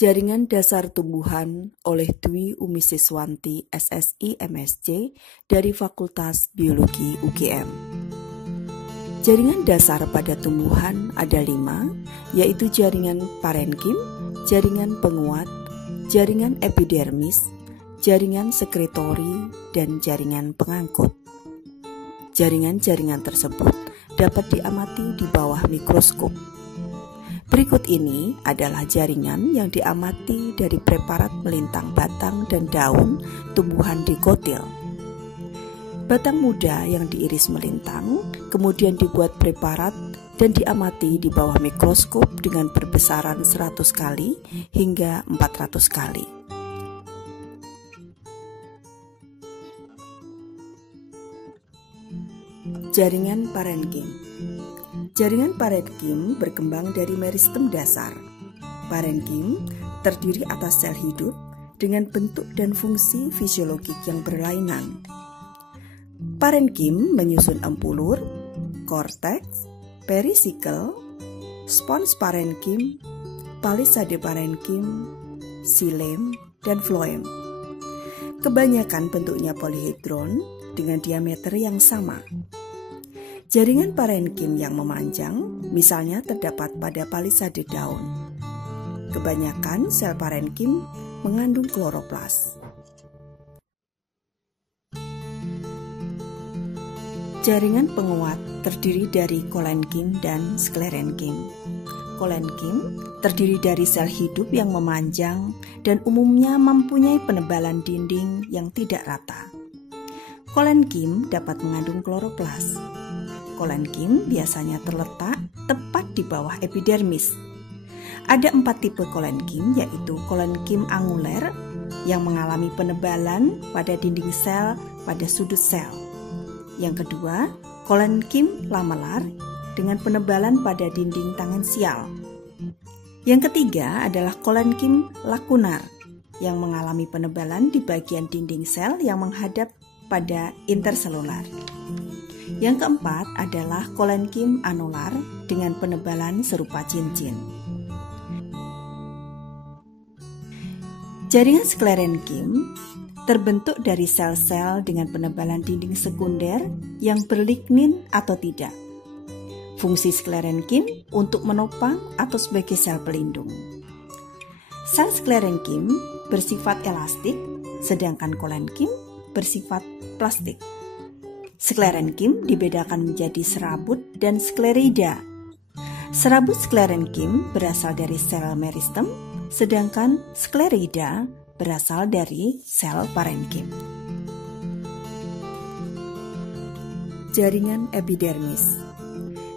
Jaringan Dasar Tumbuhan oleh Dwi Umisiswanti SSI MSc dari Fakultas Biologi UGM. Jaringan dasar pada tumbuhan ada 5, yaitu jaringan parenkim, jaringan penguat, jaringan epidermis, jaringan sekretori, dan jaringan pengangkut. Jaringan-jaringan tersebut dapat diamati di bawah mikroskop. Berikut ini adalah jaringan yang diamati dari preparat melintang batang dan daun tumbuhan dikotil. Batang muda yang diiris melintang, kemudian dibuat preparat dan diamati di bawah mikroskop dengan perbesaran 100 kali hingga 400 kali. Jaringan parenkim. Jaringan parenkim berkembang dari meristem dasar. Parenkim terdiri atas sel hidup dengan bentuk dan fungsi fisiologik yang berlainan. Parenkim menyusun empulur, korteks, perisikel, spons parenkim, palisade parenkim, xilem, dan floem. Kebanyakan bentuknya polyhedron dengan diameter yang sama. Jaringan parenkim yang memanjang misalnya terdapat pada palisade daun. Kebanyakan sel parenkim mengandung kloroplas. Jaringan penguat terdiri dari kolenkim dan sklerenkim. Kolenkim terdiri dari sel hidup yang memanjang dan umumnya mempunyai penebalan dinding yang tidak rata. Kolenkim dapat mengandung kloroplas. Kolenkim biasanya terletak tepat di bawah epidermis. Ada 4 tipe kolenkim, yaitu kolenkim anguler yang mengalami penebalan pada dinding sel pada sudut sel. Yang kedua, kolenkim lamelar dengan penebalan pada dinding tangensial. Yang ketiga adalah kolenkim lakunar yang mengalami penebalan di bagian dinding sel yang menghadap pada interselular. Yang keempat adalah kolenkim anular dengan penebalan serupa cincin. Jaringan sklerenkim terbentuk dari sel-sel dengan penebalan dinding sekunder yang berlignin atau tidak. Fungsi sklerenkim untuk menopang atau sebagai sel pelindung. Sel sklerenkim bersifat elastik, sedangkan kolenkim bersifat plastik. Sklerenkim dibedakan menjadi serabut dan sklerida. Serabut sklerenkim berasal dari sel meristem, sedangkan sklerida berasal dari sel parenkim. Jaringan epidermis.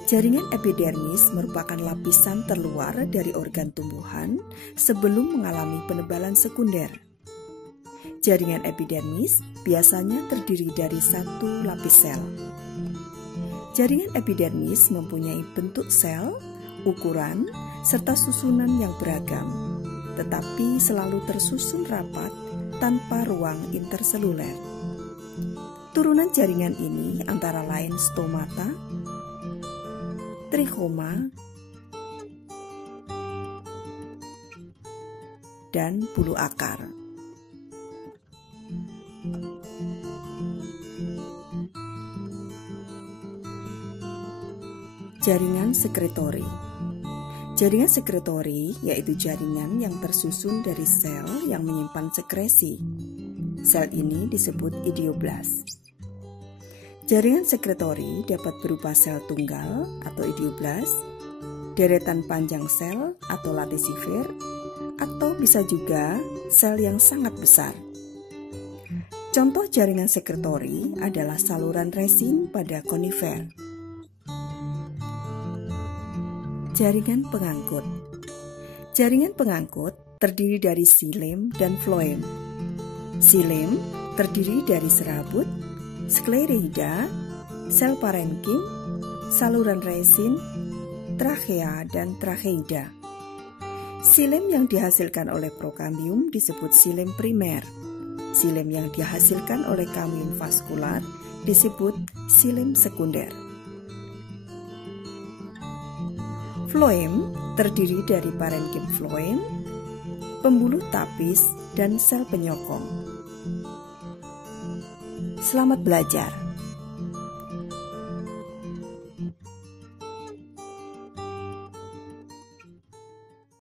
Jaringan epidermis merupakan lapisan terluar dari organ tumbuhan sebelum mengalami penebalan sekunder. Jaringan epidermis biasanya terdiri dari 1 lapis sel. Jaringan epidermis mempunyai bentuk sel, ukuran, serta susunan yang beragam, tetapi selalu tersusun rapat tanpa ruang interseluler. Turunan jaringan ini antara lain stomata, trichoma, dan bulu akar. Jaringan sekretori. Jaringan sekretori yaitu jaringan yang tersusun dari sel yang menyimpan sekresi. Sel ini disebut idioblast. Jaringan sekretori dapat berupa sel tunggal atau idioblast, deretan panjang sel atau latisifer, atau bisa juga sel yang sangat besar. Contoh jaringan sekretori adalah saluran resin pada konifer. Jaringan pengangkut. Jaringan pengangkut terdiri dari xilem dan floem. Xilem terdiri dari serabut, sklerida, sel parenkim, saluran resin, trachea, dan tracheida. Xilem yang dihasilkan oleh prokambium disebut xilem primer. Xilem yang dihasilkan oleh kambium vaskular disebut xilem sekunder. Floem terdiri dari parenkim floem, pembuluh tapis, dan sel penyokong. Selamat belajar.